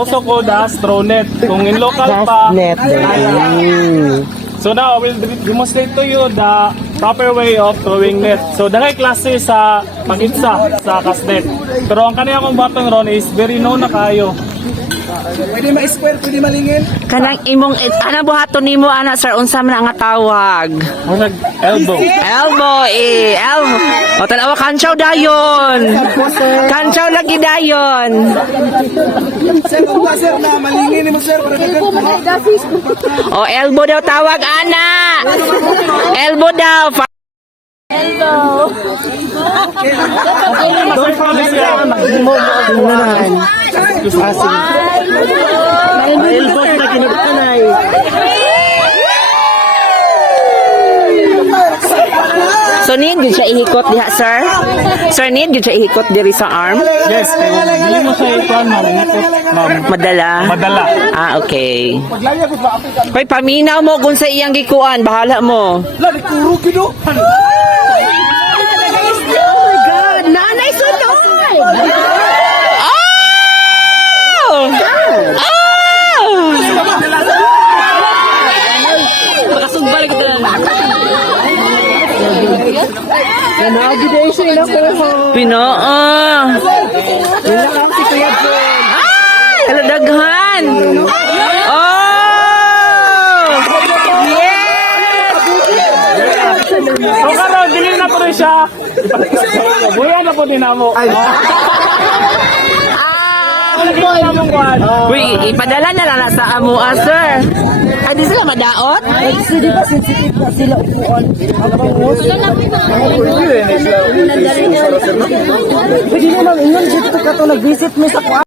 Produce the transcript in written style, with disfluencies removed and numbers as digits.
Also called the astronet. Kung in local pa, Net. so now I will demonstrate to you the proper way of throwing net. So dahil klase sa pag-itsa sa kasnet. Pero ang kanina kong batong ron is very known na kayo. Pwede ma-square, pwede malingin. Kanang imong ana buhaton nimo ana sir unsa man nga tawag? Murag elbow. Elbow elbow. O tanawa kanchaw dayon. Kanchaw lagi dayon. Sir, kung ba sir na malingin mo sir, para O elbow daw tawag ana. Elbow daw. Don't promise yan. Elbow na kinagtanay. So need gyud siya ihikot diha sir? Sir need gyud siya ihikot diri sa arm? Yes, hindi mo siya ikuan, ma'am. Madala. Madala. Ah, okay. Koy paminaw mo kung sa iyang gikuan, bahala mo. Lali, kuro gido. Nanay sunod! Oh! Oh! Makasugbal kita lang. Pinoo. Ay! Haladaghan! Oh! Yes! So karon dili na po rin siya. Buya na po din amo. Uy, ipadala na lang sa amo, sir. Ay, di sila madaot? Di ba sensitive na sila upuan? Pwede naman, ingon dito ka to nag-visit mo sa